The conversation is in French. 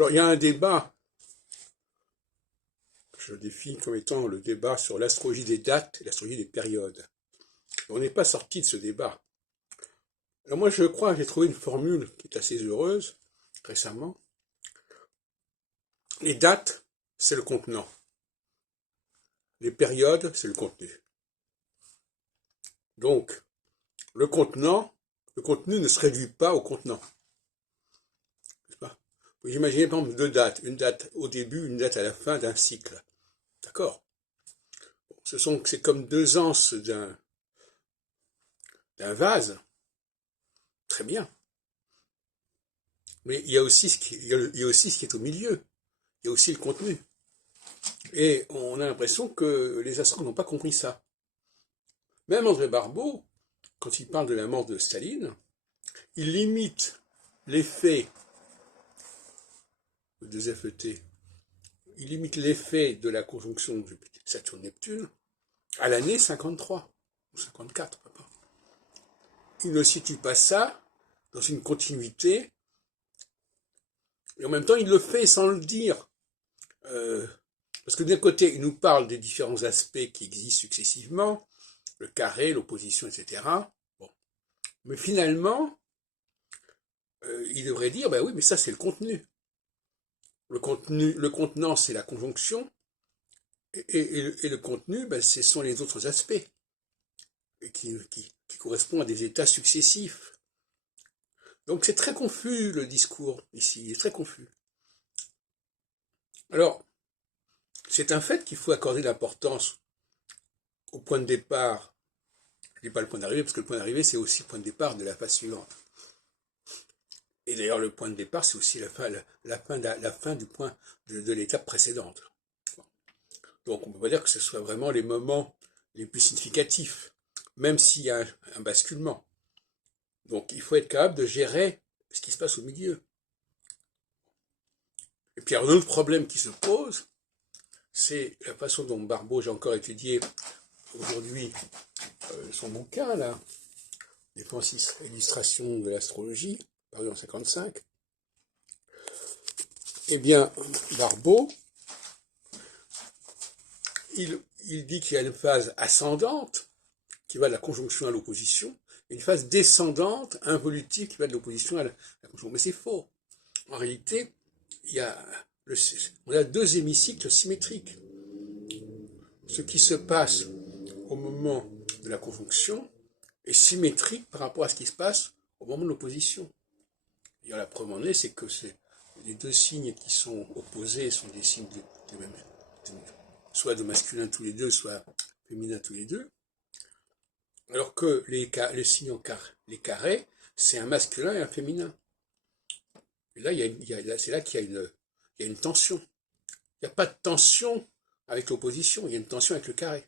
Alors, il y a un débat, je le définis comme étant le débat sur l'astrologie des dates et l'astrologie des périodes. On n'est pas sorti de ce débat. Alors moi, je crois, j'ai trouvé une formule qui est assez heureuse récemment. Les dates, c'est le contenant. Les périodes, c'est le contenu. Donc, le contenu ne se réduit pas au contenant. Vous imaginez par exemple deux dates, une date au début, une date à la fin d'un cycle. D'accord? C'est comme deux anses d'un vase. Très bien. Mais il y a aussi ce qui est au milieu. Il y a aussi le contenu. Et on a l'impression que les astrologues n'ont pas compris ça. Même André Barbeau, quand il parle de la mort de Staline, il limite l'effet de FET, il limite l'effet de la conjonction de Saturne-Neptune à l'année 53 ou 54. Il ne situe pas ça dans une continuité, et en même temps il le fait sans le dire. Parce que d'un côté, il nous parle des différents aspects qui existent successivement, le carré, l'opposition, etc. Bon. Mais finalement, il devrait dire, ben oui, mais ça c'est le contenu. Le contenant, c'est la conjonction, et le contenu, ben, ce sont les autres aspects, et qui correspondent à des états successifs. Donc c'est très confus le discours ici, il est très confus. Alors, c'est un fait qu'il faut accorder l'importance au point de départ. Je ne dis pas le point d'arrivée, parce que le point d'arrivée, c'est aussi le point de départ de la phase suivante. Et d'ailleurs, le point de départ, c'est aussi la fin du point de l'étape précédente. Donc, on ne peut pas dire que ce soit vraiment les moments les plus significatifs, même s'il y a un basculement. Donc, il faut être capable de gérer ce qui se passe au milieu. Et puis, un autre problème qui se pose, c'est la façon dont Barbeau, j'ai encore étudié aujourd'hui son bouquin, là, Les pensées illustrations de l'astrologie, paru en 55. Eh bien, Barbeau, il dit qu'il y a une phase ascendante qui va de la conjonction à l'opposition, et une phase descendante, involutive, qui va de l'opposition à la conjonction. Mais c'est faux. En réalité, on a deux hémicycles symétriques. Ce qui se passe au moment de la conjonction est symétrique par rapport à ce qui se passe au moment de l'opposition. Et la preuve en est, c'est que les deux signes qui sont opposés sont des signes soit de masculin tous les deux, soit féminin tous les deux. Alors que les signes les carrés, c'est un masculin et un féminin. Et là, c'est là qu'il y a une tension. Il n'y a pas de tension avec l'opposition, il y a une tension avec le carré.